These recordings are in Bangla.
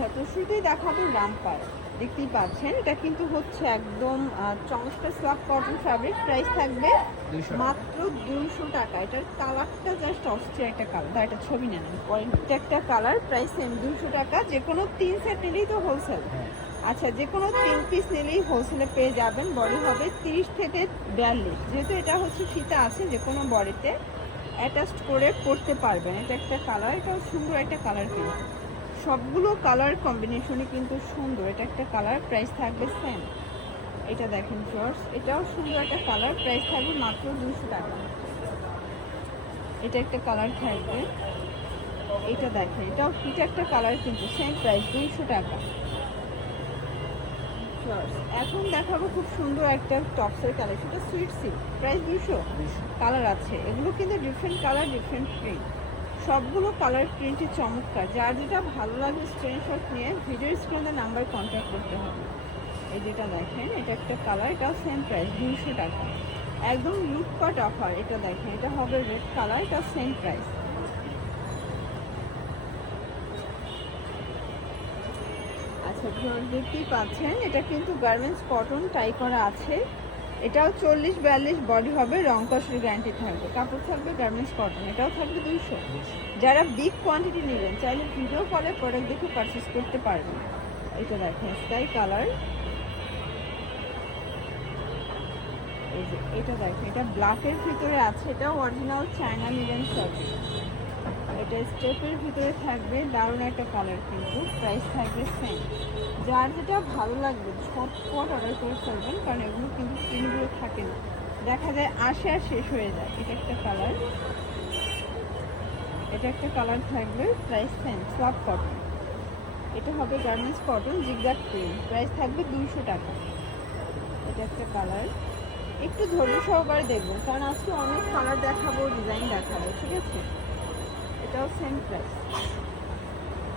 আচ্ছা তো শুরুতেই দেখাবো রামপার দেখতেই পাচ্ছেন এটা কিন্তু হচ্ছে একদম চমৎকার স্লাব কটন ফ্যাব্রিক প্রাইস থাকবে মাত্র দুশো টাকা। এটার কালারটা জাস্ট অস্থির একটা কালার এটা ছবি নেন আমি। পরে নিই। এটা একটা কালার প্রাইস সেম দুশো টাকা। যে কোনো তিন সেট নিলেই তো হোলসেল হ্যাঁ। আচ্ছা যে কোনো তিন পিস নিলেই হোলসেলে পেয়ে যাবেন। বডি হবে তিরিশ থেকে বিয়াল্লিশ। যেহেতু এটা হচ্ছে ফিতা আছে যে কোনো বডিতে অ্যাটাচড করে পরতে পারবেন। এটা একটা কালার এটাও সুন্দর একটা কালার কিন্তু। সবগুলো কালার কম্বিনেশনই কিন্তু সুন্দর। এটা একটা কালার প্রাইস থাকবে সেম এটা দেখেন ফ্লোর্স এটাও সুন্দর একটা কালার প্রাইস থাকবে মাত্র দুশো টাকা। এটা একটা কালার থাকবে। এটা দেখেন এটাও এটা একটা কালার কিন্তু সেম প্রাইস দুইশো টাকা. এখন দেখাবো খুব সুন্দর একটা টপসের কালার সেটা সুইট সিল্ক প্রাইস দুশো কালার আছে। এগুলো কিন্তু ডিফারেন্ট কালার ডিফারেন্ট প্রিন্ট সবগুলো কালার প্রিন্টই চমৎকার। যার যেটা ভালো লাগে স্ক্রিনশট নিয়ে ভিডিও স্ক্রিনে নাম্বার কন্ট্যাক্ট করতে হবে। এই যেটা দেখেন, এটা একটা কালার এটাও সেম প্রাইস দুশো টাকা। একদম লুটপাট অফার এটা দেখেন, এটা হবে রেড কালার এটা সেম প্রাইস আচ্ছা দেখতেই পাচ্ছেন, এটা কিন্তু গার্মেন্টস কটন টাই করা আছে। এটাও চল্লিশ, বিয়াল্লিশ বডি হবে, রং কষের গ্যারান্টি থাকবে। কাপড় থাকবে গার্মেন্টস কটন এটাও থাকবে দুইশো। যারা বিগ কোয়ান্টিটি নেবেন, চাইলে ভিডিও কলে প্রোডাক্ট দেখে পারচেস করতে পারবেন। এটা দেখেন স্কাই কালার এটা দেখেন, এটা ব্ল্যাকের ভিতরে আছে এটা অরিজিনাল চায়না মিলেন সার্ভিস এটা স্টেপের ভিতরে থাকবে দারুণ একটা কালার কিন্তু প্রাইস থাকবে সেম যার যেটা ভালো লাগবে, ঝটপট অর্ডার করে ফেলবেন, কারণ এগুলো কিন্তু প্রিন্টগুলো থাকে না। দেখা যায় আসে আর শেষ হয়ে যায়, এটা একটা কালার এটা একটা কালার থাকবে প্রাইস সেম স্লাব কটন এটা হবে garments cotton zigzag print price থাকবে দুইশো টাকা। এটা একটা কালার একটু ধৈর্য সহকারে দেখবেন, কারণ আজকে অনেক কালার দেখাবো ডিজাইন দেখাবো, ঠিক আছে? এটাও সেম প্রাইস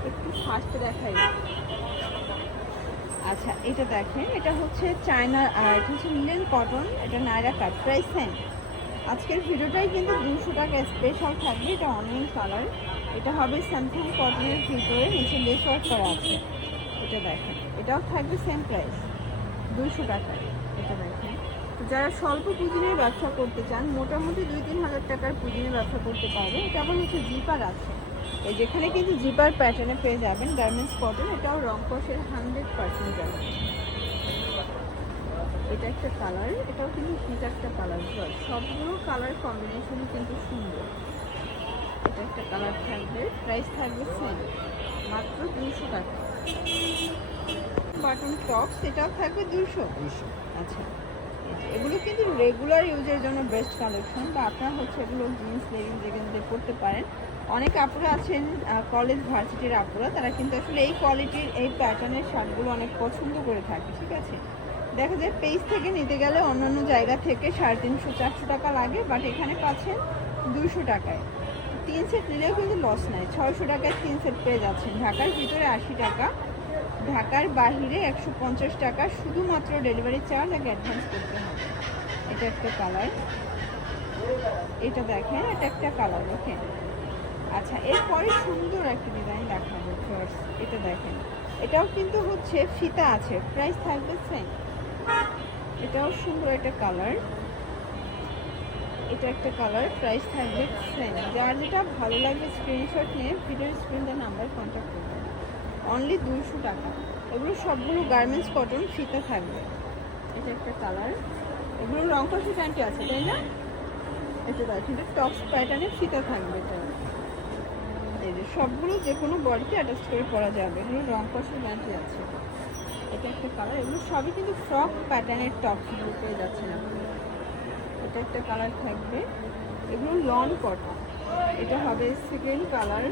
একটু ফাস্টে দেখাই। আচ্ছা এটা দেখেন, এটা হচ্ছে চায়না এটা হচ্ছে লিলেন কটন এটা নায়রা কাট প্রাইস সেম আজকের ভিডিওটাই কিন্তু দুশো টাকা স্পেশাল থাকবে, এটা অনিয়ন কালার এটা হবে স্যামসাং কটনের ভিতরে, নিচে লেস ওয়ার্ক করা আছে। এটা দেখেন, এটাও থাকবে সেম প্রাইস দুশো টাকা এটা দেখেন। যারা স্বল্প পুঁজিনের ব্যবসা করতে চান মোটামুটি দুই তিন হাজার টাকার পুঁজিনের ব্যবসা করতে পারবে। এটা আবার হচ্ছে জিপার আছে। এই যেখানে কিন্তু জিপার প্যাটার্নে পেয়ে যাবেন গার্মেন্টস কটন এটাও রং কষের হান্ড্রেড পার্সেন্ট যাবে এটা একটা কালার এটাও কিন্তু এটা একটা কালার সবগুলো কালার কম্বিনেশনই কিন্তু সুন্দর। এটা একটা কালার থাকবে প্রাইস থাকবে সেম মাত্র দুশো টাকা। বাটন টপস এটাও থাকবে দুশো দুইশো। আচ্ছা। এগুলো কিন্তু রেগুলার ইউজের জন্য বেস্ট কালেকশন বা আপনারা হচ্ছে এগুলো জিন্স লেগিংস যেখান দিয়ে পড়তে পারেন। অনেক আপুরা আছেন কলেজ ভার্সিটির আপুরা, তারা কিন্তু আসলে এই কোয়ালিটির এই প্যাটার্নের শার্টগুলো অনেক পছন্দ করে থাকে, ঠিক আছে? দেখা যায় পেজ থেকে নিতে গেলে অন্যান্য জায়গা থেকে সাড়ে তিনশো, চারশো টাকা লাগে বাট এখানে পাচ্ছেন দুশো টাকায়। তিন সেট নিলেও কিন্তু লস নাই, ছয়শো টাকায় তিন সেট পেয়ে যাচ্ছেন। ঢাকার ভিতরে আশি টাকা ঢাকার বাহিরে একশো পঞ্চাশ টাকা শুধুমাত্র ডেলিভারি চার্জ আগে অ্যাডভান্স করতে হবে। এটা একটা কালার এটা দেখেন, এটা একটা কালার ওকে আচ্ছা এরপরে সুন্দর একটা ডিজাইন দেখাবো ফার্স্ট এটা দেখেন। এটাও কিন্তু হচ্ছে ফিতা আছে প্রাইস থাকবে সেম এটাও সুন্দর একটা কালার এটা একটা কালার প্রাইস থাকবে সেম যার যেটা ভালো লাগবে স্ক্রিনশট নিয়ে ভিডিও স্ক্রিনটা নাম্বার কন্ট্যাক্ট করবেন। অনলি দুশো টাকা। এগুলো সবগুলো গার্মেন্টস কটন ফিতা থাকবে। এটা একটা কালার এগুলো রং কষি প্যান্টে আছে, তাই না? এটা এটা টপস প্যাটার্নের ফিতা থাকবে এটা। এই যে সবগুলো যে কোনো বডিতে অ্যাটাচ করে পরা যাবে। এগুলো রং কষি প্যান্টে আছে। এটা একটা কালার এগুলো সবই কিন্তু ফ্রক প্যাটার্নের টপসগুলো পেয়ে যাচ্ছেন আপনি এটা একটা কালার থাকবে। এগুলো লন কটন এটা হবে সেকেন্ড কালার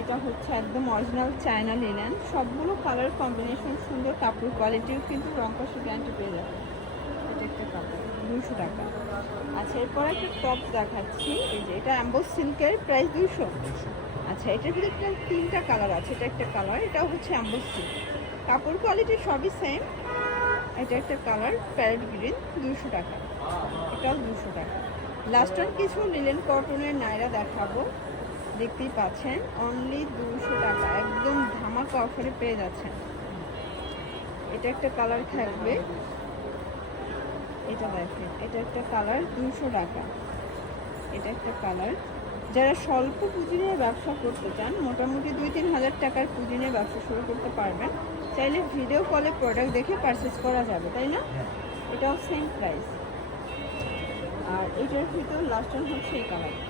এটা হচ্ছে একদম অরিজিনাল চায়না লিনেন সবগুলো কালার কম্বিনেশন সুন্দর কাপড় কোয়ালিটিও কিন্তু রং কষে গ্যারান্টি পেয়ে যাবে। এটা একটা কাপড় দুশো টাকা। আচ্ছা এরপর একটা টপ দেখাচ্ছি। এই যে এটা অ্যাম্বোস সিল্কের প্রাইস দুশো আচ্ছা এটার ভিতরে একটা তিনটা কালার আছে এটা একটা কালার এটাও হচ্ছে অ্যাম্বোস সিল্ক কাপড় কোয়ালিটি সবই সেম এটা একটা কালার প্যারেট গ্রিন দুশো টাকা। এটাও দুশো টাকা। লাস্ট ওয়ান কিছু লিলেন কটনের নাইরা দেখাবো। দেখতেই পাচ্ছেন অনলি দুশো টাকা। একদম টাকা অফারে পেয়ে যাচ্ছেন। এটা একটা কালার থাকবে। এটা দেখেন এটা একটা কালার দুশো টাকা। এটা একটা কালার যারা স্বল্প পুঁজি নিয়ে ব্যবসা করতে চান মোটামুটি দুই তিন হাজার টাকার পুঁজি নিয়ে ব্যবসা শুরু করতে পারবেন। চাইলে ভিডিও কলে প্রোডাক্ট দেখে পারচেস করা যাবে তাই না? এটাও সেম প্রাইস আর এটার ভিতর লাস্ট হচ্ছে এই কালারটা